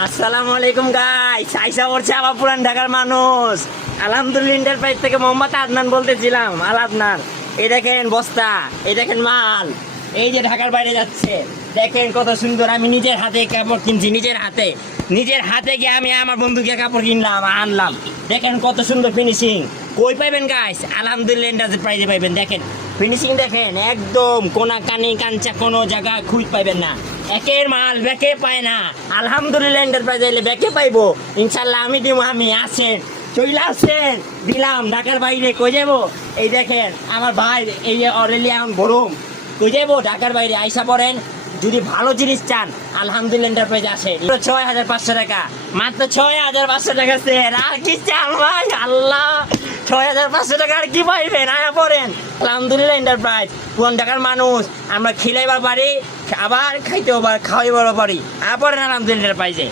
আসসালামু আলাইকুম গাইস, আইসা পড়ছে আবার পুরান ঢাকার মানুষ। আলহামদুলিল্লাহ এন্টারপ্রাইজ থেকে মোহাম্মদ আদনান বলতেছিলাম। আল আদনান, এই দেখেন বস্তা, এই দেখেন মাল, এই যে ঢাকার বাইরে যাচ্ছে। দেখেন কত সুন্দর, আমি নিজের হাতে কাপড় কিনছি, নিজের হাতে গিয়ে আমি আমার বন্ধুকে কাপড় কিনলাম, আনলাম। দেখেন কত সুন্দর ফিনিশিং। কই পাইবেন গাইস? আলহামদুলিল্লাহ এন্টারপ্রাইজে পাইবেন। দেখেন ফিনিশিং, দেখেন একদম কোনা কানি কাঞ্চা কোনো জায়গায় খুঁজ পাইবেন না। একের মাল ব্যাকে পায় না। আলহামদুলিল্লাহ এন্টারপ্রাইজ এলে ব্যাকে পাইবো ইনশাল্লাহ। আমি দিব, আমি আসেন, চলে আসেন, দিলাম। ঢাকার বাইরে কই যাবো? এই দেখেন আমার ভাই, এই যে অরেলিয়াম বরুম, কই যাবো? ঢাকার বাইরে আইসা পড়েন। যদি ভালো জিনিস চান আলহামদুলিল্লাহ এন্টারপ্রাইজ আসে। ৬,৫০০ টাকা, মাত্র ৬,৫০০ টাকা সের। আর কি চান ভাই? আল্লাহ, ৬,৫০০ টাকা আর কি পাইবেন? আয়া পড়েন। আলহামদুলিল্লাহ এন্টারপ্রাইজ, পুরান ঢাকার মানুষ আমরা খিলাইবার পারি, আবার খাইতেও পারি, খাওয়াইবারও পারি। আয়া পড়েন আলহামদুলিল্লাহ এন্টারপ্রাইজে।